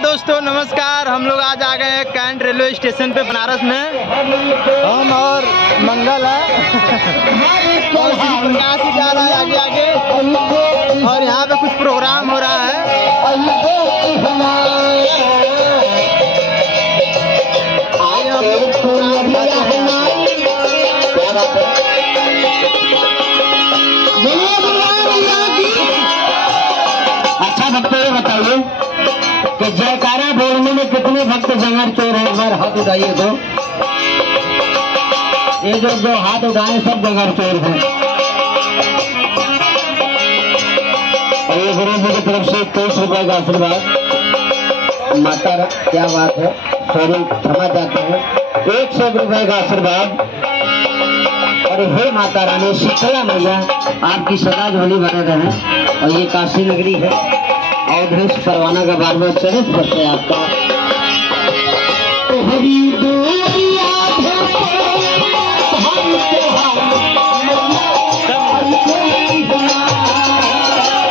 दोस्तों नमस्कार। हम लोग आज आ गए हैं कैंट रेलवे स्टेशन पे बनारस में। हम और मंगल है और प्रकाश ही जा रहा है आगे आगे, और यहाँ पे कुछ प्रोग्राम हो रहा है। अच्छा भक्त ये बताइए कि जयकारा बोलने में कितने भक्त जंगर चोर हैं? एक बार हाथ उठाइए तो। ये जो हाथ उठाए सब जंगर चोर हैं। और ये गुरु जी की तरफ से 23 रुपए का आशीर्वाद। माता क्या बात है, सॉरी क्षमा चाहते हैं, 100 रुपए का आशीर्वाद। और हे माता रानी शीतला मैया आपकी सदा झोली बने रहे। और ये काशी नगरी है और परवाना का बार बार चरित्र आपका।